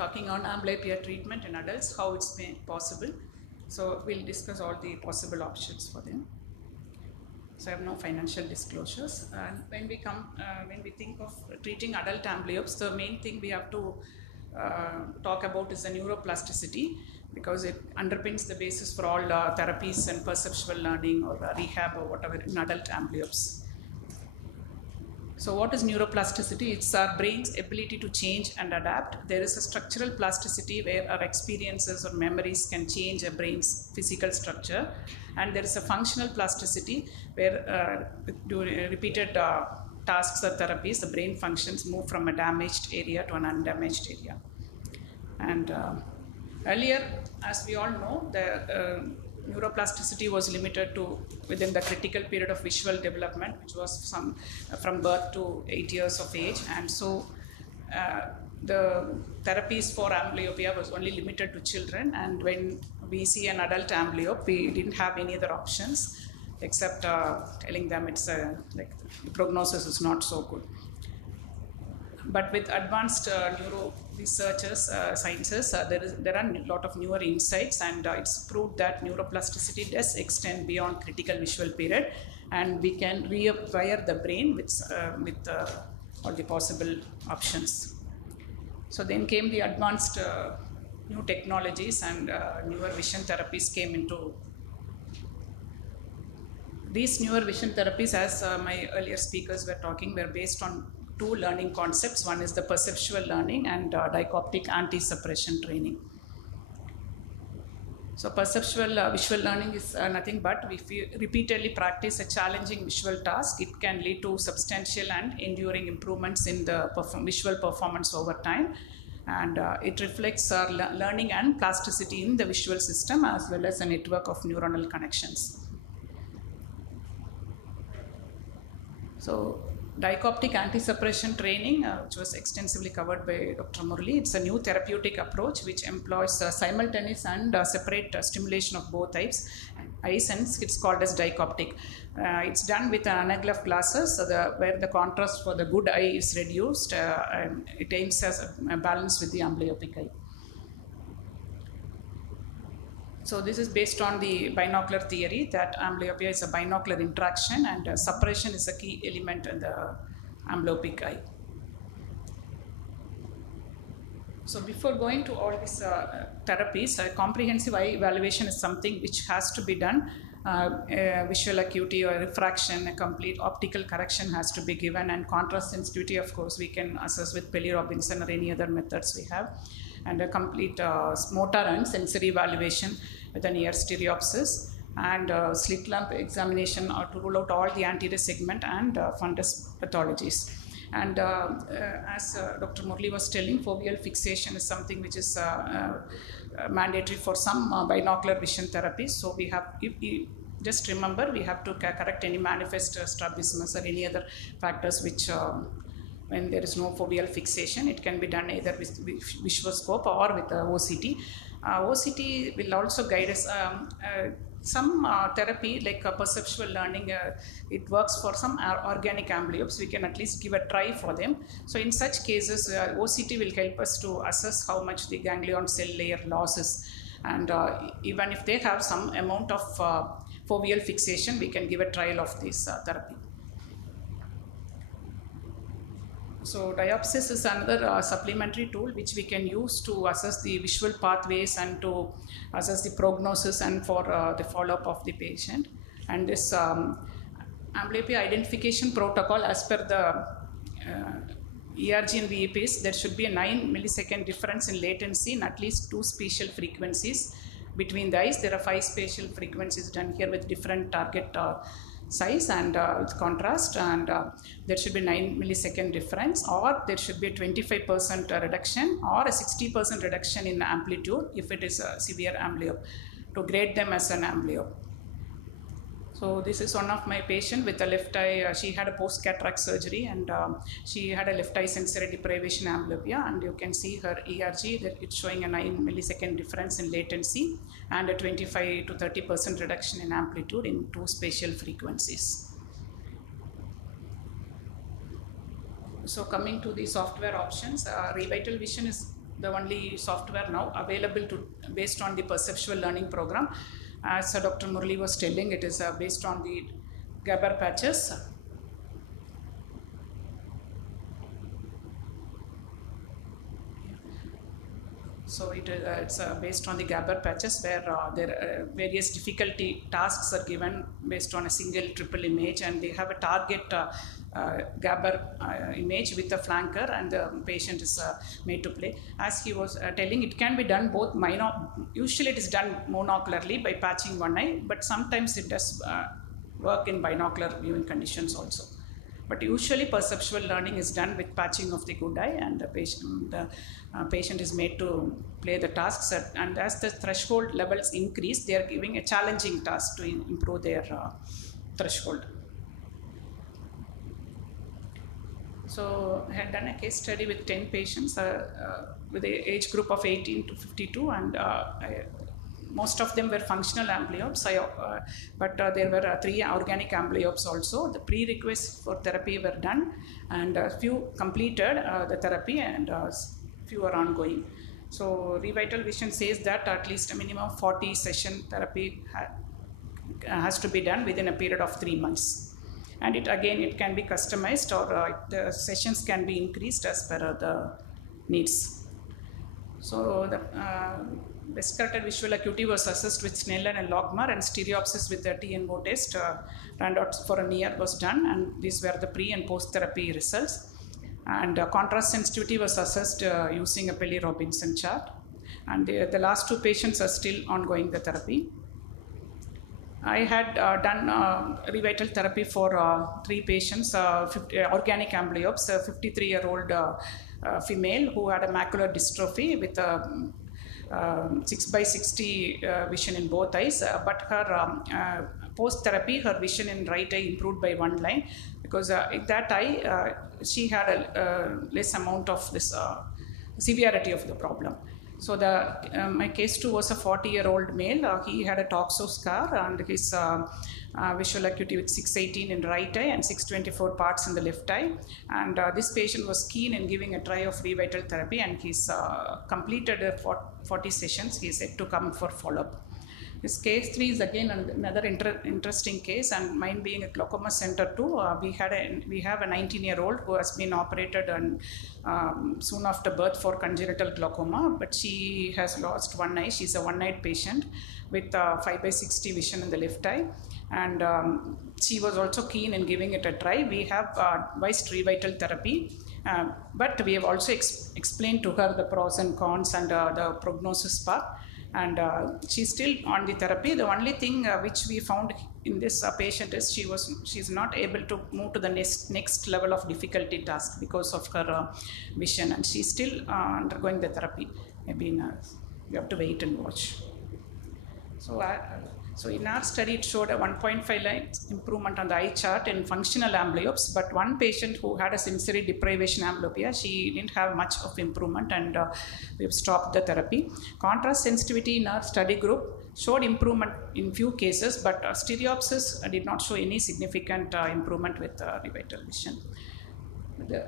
talking on amblyopia treatment in adults, how it's made possible. So we'll discuss all the possible options for them. So I have no financial disclosures. And when we think of treating adult amblyopes, the main thing we have to talk about is the neuroplasticity, because it underpins the basis for all therapies and perceptual learning or rehab or whatever in adult amblyopes. So what is neuroplasticity? It's our brain's ability to change and adapt. There is a structural plasticity where our experiences or memories can change a brain's physical structure. And there is a functional plasticity where during repeated tasks or therapies, the brain functions move from a damaged area to an undamaged area. And earlier, as we all know, the neuroplasticity was limited to within the critical period of visual development, which was from birth to 8 years of age. And so the therapies for amblyopia was only limited to children. And when we see an adult amblyope, we didn't have any other options except telling them it's like the prognosis is not so good. But with advanced neuro researchers, sciences, there are a lot of newer insights, and it's proved that neuroplasticity does extend beyond critical visual period, and we can rewire the brain with all the possible options. So then came the advanced new technologies, and newer vision therapies came into. These newer vision therapies, as my earlier speakers were talking, were based on two learning concepts. One is the perceptual learning and dichoptic anti-suppression training. So perceptual visual learning is nothing but if we repeatedly practice a challenging visual task, it can lead to substantial and enduring improvements in the visual performance over time. And it reflects our learning and plasticity in the visual system as well as a network of neuronal connections. So dichoptic anti-suppression training, which was extensively covered by Dr. Murali, it's a new therapeutic approach which employs simultaneous and separate stimulation of both eyes, and it's called as dichoptic. It's done with anaglyph glasses, where the contrast for the good eye is reduced. And it aims as a balance with the amblyopic eye. So this is based on the binocular theory that amblyopia is a binocular interaction, and suppression is a key element in the amblyopic eye. So before going to all these therapies, a comprehensive eye evaluation is something which has to be done. Visual acuity or refraction, a complete optical correction has to be given, and contrast sensitivity, of course, we can assess with Pelly-Robinson or any other methods we have, and a complete motor and sensory evaluation with an ear stereopsis, and slit lamp examination to rule out all the anterior segment and fundus pathologies. And as Dr. Murali was telling, foveal fixation is something which is mandatory for some binocular vision therapies. So we have, just remember, we have to correct any manifest strabismus or any other factors which when there is no foveal fixation, it can be done either with visuoscope or with OCT. OCT will also guide us. Some therapy like perceptual learning, it works for some organic amblyopes. We can at least give a try for them. So in such cases, OCT will help us to assess how much the ganglion cell layer losses. And even if they have some amount of foveal fixation, we can give a trial of this therapy. So diopsis is another supplementary tool which we can use to assess the visual pathways and to assess the prognosis and for the follow-up of the patient. And this amblyopia identification protocol, as per the ERG and VEPs, there should be a 9 millisecond difference in latency in at least 2 spatial frequencies between the eyes. There are 5 spatial frequencies done here with different target size and with contrast, and there should be 9 millisecond difference, or there should be a 25% reduction or a 60% reduction in amplitude if it is a severe amblyope, to grade them as an amblyope. So this is one of my patient with a left eye. She had a post-cataract surgery, and she had a left eye sensory deprivation amblyopia, and you can see her ERG that it's showing a 9 millisecond difference in latency and a 25 to 30% reduction in amplitude in 2 spatial frequencies. So coming to the software options, Revital Vision is the only software now available based on the perceptual learning program. As Dr. Murali was telling, it is based on the Gabor patches. So it's based on the Gabor patches, where various difficulty tasks are given based on a single triple image, and they have a target Gabor image with a flanker, and the patient is made to play. As he was telling, it can be done both usually it is done monocularly by patching one eye, but sometimes it does work in binocular viewing conditions also. But usually perceptual learning is done with patching of the good eye, and the patient is made to play the tasks. And as the threshold levels increase, they are giving a challenging task to improve their threshold. So I had done a case study with 10 patients with the age group of 18 to 52, and most of them were functional amblyopes, but there were 3 organic amblyopes also. The prerequisites for therapy were done, and a few completed the therapy, and few are ongoing. So Revital Vision says that at least a minimum 40 session therapy has to be done within a period of 3 months. And it can be customized, or the sessions can be increased as per the needs. So the best-corrected visual acuity was assessed with Snellen and Logmar, and stereopsis with the TNO test ran out for a year was done, and these were the pre and post therapy results. And contrast sensitivity was assessed using a Pelly-Robinson chart, and the last 2 patients are still ongoing the therapy. I had done Revital therapy for 3 patients, organic amblyopes, a 53-year-old female who had a macular dystrophy with a 6/60 vision in both eyes, but her post-therapy, her vision in right eye improved by 1 line, because in that eye she had a less amount of this severity of the problem. So my case 2 was a 40-year-old male. He had a toxo scar, and his visual acuity with 618 in right eye and 624 parts in the left eye. And this patient was keen in giving a try of Revital therapy, and he's completed 40 sessions. He's yet to come for follow-up. This case 3 is again another interesting case, and mine being a glaucoma center too. We have a 19-year-old who has been operated and soon after birth for congenital glaucoma, but she has lost 1 eye. She's a 1-eyed patient with 5/60 vision in the left eye, and she was also keen in giving it a try. We have advised Revital therapy, but we have also explained to her the pros and cons and the prognosis part. And she's still on the therapy. The only thing which we found in this patient is she's not able to move to the next level of difficulty task because of her vision, and she's still undergoing the therapy. Maybe we have to wait and watch. So in our study, it showed a 1.5 lines improvement on the eye chart in functional amblyopes, but 1 patient who had a sensory deprivation amblyopia, she didn't have much of improvement, and we've stopped the therapy. Contrast sensitivity in our study group showed improvement in few cases, but stereopsis did not show any significant improvement with Revital Vision.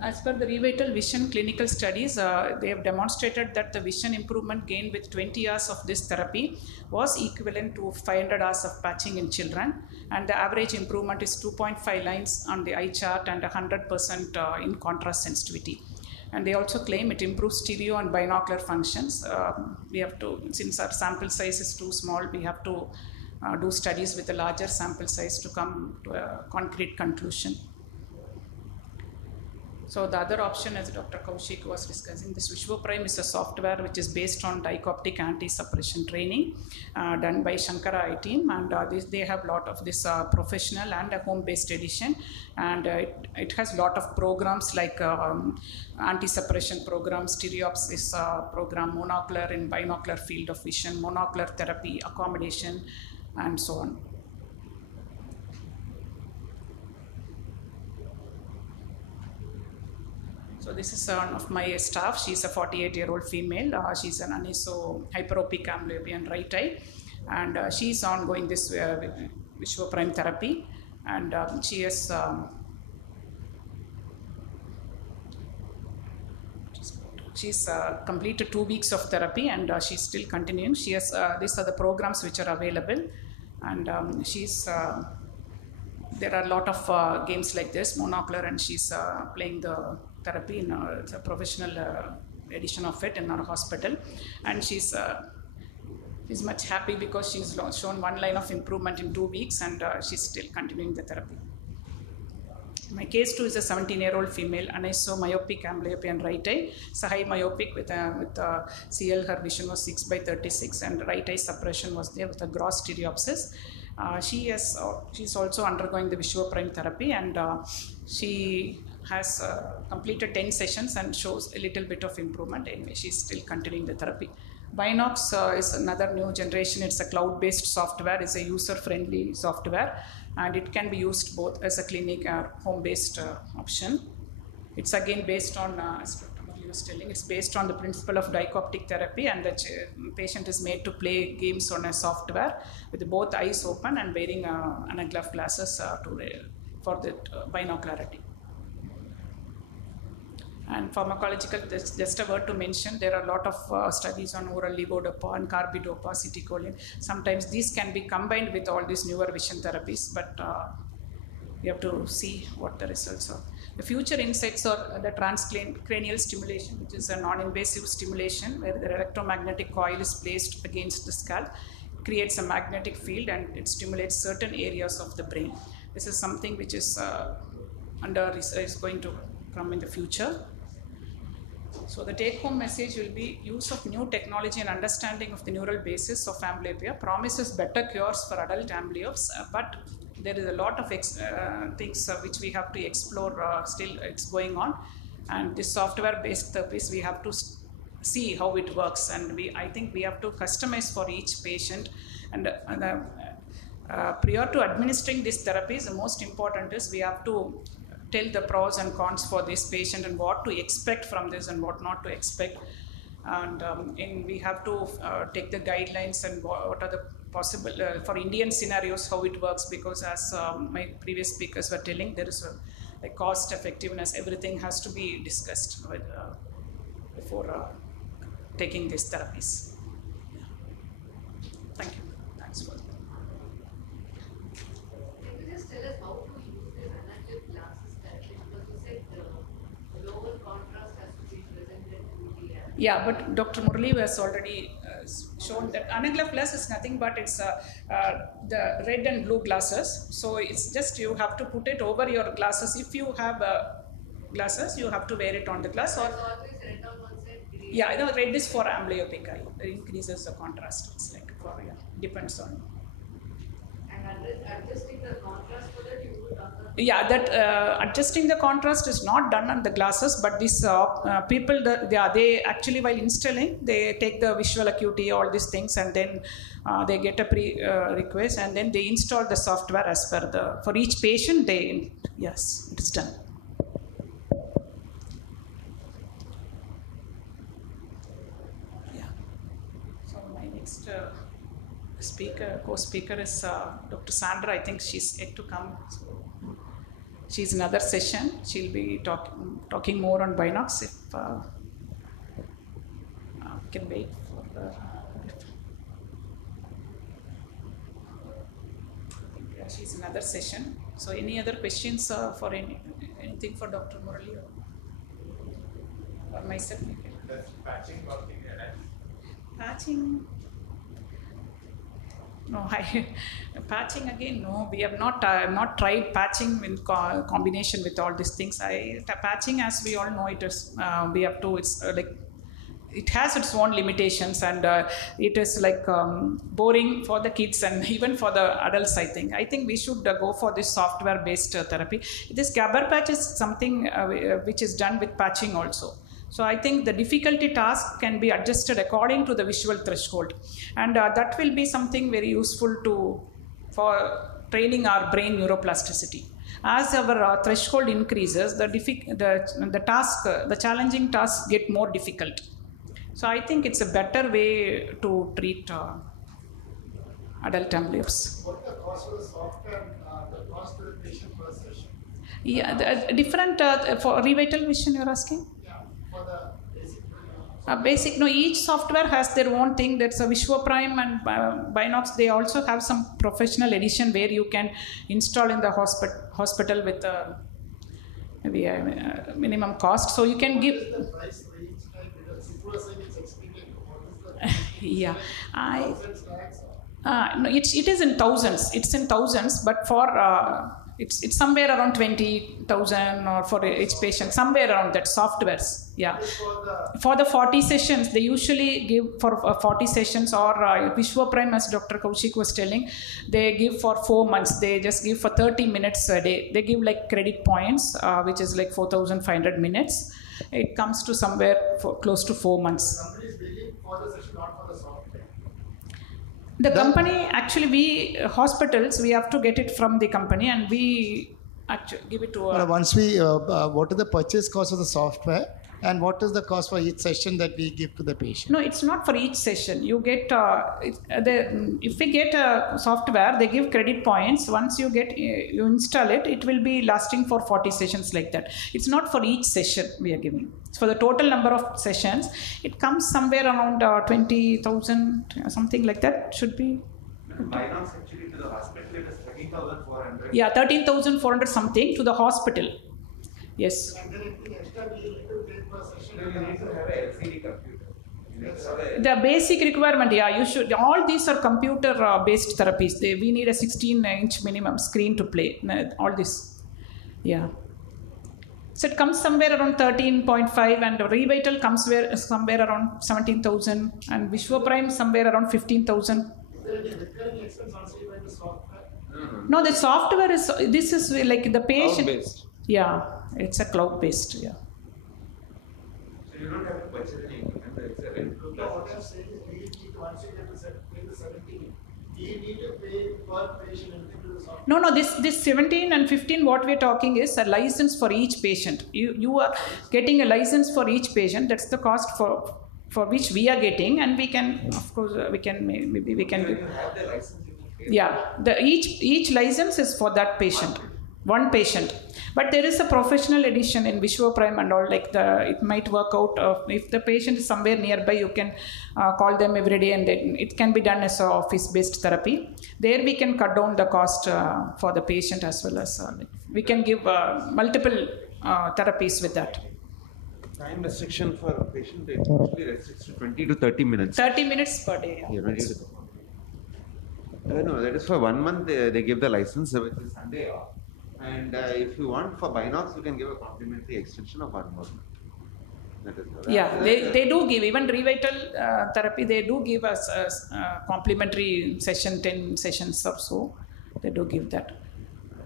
As per the Revital Vision clinical studies, they have demonstrated that the vision improvement gained with 20 hours of this therapy was equivalent to 500 hours of patching in children, and the average improvement is 2.5 lines on the eye chart and 100% in contrast sensitivity. And they also claim it improves stereo and binocular functions. We have to, since our sample size is too small, we have to do studies with a larger sample size to come to a concrete conclusion. So the other option, as Dr. Kaushik was discussing, this ViswaPrime is a software which is based on dichoptic anti-suppression training done by Shankara eye team, and they have a lot of this professional and a home-based edition, and it has a lot of programs like anti-suppression program, stereopsis program, monocular and binocular field of vision, monocular therapy, accommodation, and so on. So this is one of my staff. She's a 48-year-old female. She's an aniso hyperopic amblyopia in right eye, and she's ongoing this ViswaPrime therapy, and she is she's completed 2 weeks of therapy, and she's still continuing. She has these are the programs which are available, and there are a lot of games like this, monocular, and she's playing the therapy in it's a professional edition of it in our hospital, and she's much happy because she's shown one line of improvement in 2 weeks, and she's still continuing the therapy. My case 2 is a 17-year-old female, anisomyopic amblyopia and right eye, high myopic with CL. Her vision was 6/36, and right eye suppression was there with a gross stereopsis. She's also undergoing the Vishuaprime therapy, and she has completed 10 sessions and shows a little bit of improvement. Anyway, she's still continuing the therapy. Binox is another new generation. It's a cloud-based software. It's a user-friendly software, and it can be used both as a clinic or home-based option. It's again based on, as Dr. Murali was telling, it's based on the principle of dichoptic therapy, and the patient is made to play games on a software with both eyes open and wearing anaglyph glasses for the binocularity. And pharmacological, just a word to mention, there are a lot of studies on oral levodopa and carbidopa, citicoline. Sometimes these can be combined with all these newer vision therapies, but we have to see what the results are. The future insights are the transcranial stimulation, which is a non-invasive stimulation where the electromagnetic coil is placed against the scalp, creates a magnetic field, and it stimulates certain areas of the brain. This is something which is is going to come in the future. So the take-home message will be use of new technology and understanding of the neural basis of amblyopia promises better cures for adult amblyopes, but there is a lot of things which we have to explore. Still, it's going on, and this software-based therapies we have to see how it works, and I think we have to customize for each patient. And prior to administering these therapies, the most important is we have to tell the pros and cons for this patient and what to expect from this and what not to expect, and we have to take the guidelines and what are the possible for Indian scenarios how it works, because as my previous speakers were telling, there is a cost effectiveness, everything has to be discussed before taking these therapies. Thank you. Thanks for Yeah, but Dr. Murali has already shown that anaglyph glass is nothing but it's the red and blue glasses. So it's just you have to put it over your glasses. If you have glasses, you have to wear it on the glass. Or always red on one side, green. Yeah, no, red is for amblyopic eye. It increases the contrast. It's like for depends on. And adjusting the contrast for that, you would Yeah, that adjusting the contrast is not done on the glasses, but these people, they actually while installing, they take the visual acuity, all these things, and then they get a request, and then they install the software as per for each patient. Yes, it is done. Yeah. So my next co-speaker is Dr. Sandra. I think she's yet to come. So she's another session. She'll be talking more on Binox if we can wait for her. I think she's another session. So any other questions for anything for Dr. Murali or myself? Does patching work in your eyes? Patching? No, patching again, no, we have not tried patching in combination with all these things. Patching, as we all know, it is, we have to, it's like, it has its own limitations, and it is like boring for the kids and even for the adults. I think we should go for this software based therapy. This Gabber patch is something which is done with patching also. So I think the difficulty task can be adjusted according to the visual threshold, and that will be something very useful for training our brain neuroplasticity. As our threshold increases, the task, the challenging tasks get more difficult. So I think it's a better way to treat adult amblyops. What the cost of the software, the cost to the patient per session? Yeah, different for revital vision you're asking? Yeah, for the basic Basic, no, each software has their own thing. That's a Vishwa Prime and Binox. They also have some professional edition where you can install in the hospital with maybe a minimum cost. So you can give. What is the price for each type? Because if you are saying it's expensive, what is the Yeah, thousands, lakhs? no, it is in thousands. It's in thousands, but for it's somewhere around 20,000 or for each patient, somewhere around that softwares. Yeah. For the 40 sessions, they usually give for 40 sessions or Vishwa Prime, as Dr. Kaushik was telling, they give for 4 months. They just give for 30 minutes a day. They give like credit points, which is like 4,500 minutes. It comes to somewhere for close to 4 months. Somebody is billing for the session, not for the software. The company, actually, we hospitals, we have to get it from the company and we actually give it to Once we, what is the purchase cost of the software and what is the cost for each session that we give to the patient? No, it's not for each session. You get, if we get a software, they give credit points. Once you get, you install it, it will be lasting for 40 sessions like that. It's not for each session we are giving. It's for the total number of sessions. It comes somewhere around 20,000, something like that should be. Binox actually to the hospital it is 13,400. Yeah, 13,400 something to the hospital. Yes. And then anything extra we need to pay per session. You need to have a LCD computer. You need to have a The basic requirement, yeah, you should. All these are computer-based therapies. We need a 16-inch minimum screen to play. All this, yeah. So it comes somewhere around 13.5, and Revital comes somewhere around 17,000, and Vishwa Prime somewhere around 15,000. Is there any recurring expense also by the software? No, the software is. This is like the patient. Cloud-based. Yeah, it's a cloud-based. Yeah. So you don't have to purchase any equipment. It's a rent. No, what I'm saying is we need to, once you get to pay the 17, we need to pay per patient anything to the software. No, this 17 and 15, what we're talking is a license for each patient. You are getting a license for each patient. That's the cost for which we are getting, and we can, of course, maybe we can. You have the license. You can pay. Yeah, each license is for that patient, one patient. But there is a professional edition in Vishwa Prime and all, like it might work out. If the patient is somewhere nearby, you can call them every day, and then it can be done as a office-based therapy. There we can cut down the cost for the patient, as well as we can give multiple therapies with that. Time restriction for a patient it usually restricts to 20 to 30 minutes. 30 minutes per day. Yeah, 20 to 30. No, that is for 1 month. They give the license, which is Sunday off. And if you want for Binox, you can give a complimentary extension of 1 more month. That is Yeah, they do give, even Revital therapy, they do give us a complimentary session, 10 sessions or so. They do give that.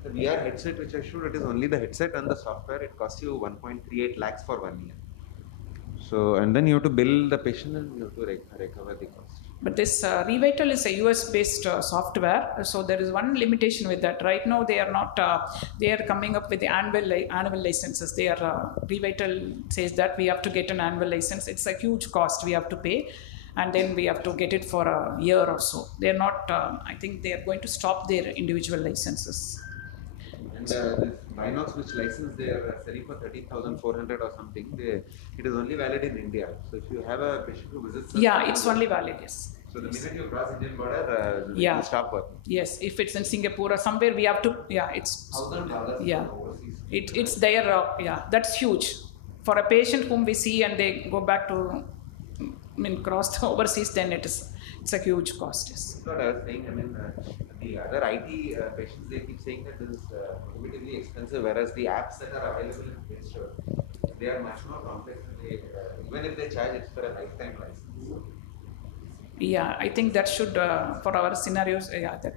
The VR headset which I showed, it is only the headset and the software. It costs you 1.38 lakhs for 1 year. So, and then you have to bill the patient and you have to recover the cost. But this Revital is a US-based software, so there is one limitation with that. Right now, they are not. They are coming up with the annual licenses. They are Revital says that we have to get an annual license. It's a huge cost we have to pay, and then we have to get it for a year or so. They are not. I think they are going to stop their individual licenses. And this Binox, which license they are selling for 30,400 or something, it is only valid in India. So if you have a patient who visits, Yeah, it's only valid. Yes. So the minute you cross Indian border, Yeah. it will stop working. Yes, if it's in Singapore or somewhere, we have to. Yeah, it's. $1,000 Yeah. for overseas. It's there. Yeah, that's huge for a patient whom we see and they go back to. Cross the overseas, then it's a huge cost. Yes. That's what I was saying. I mean, the other IT patients, they keep saying that this is prohibitively expensive, whereas the apps that are available in Play Store, they are much more complex. And even if they charge, it's for a lifetime license. Yeah, I think that should for our scenarios. Yeah, that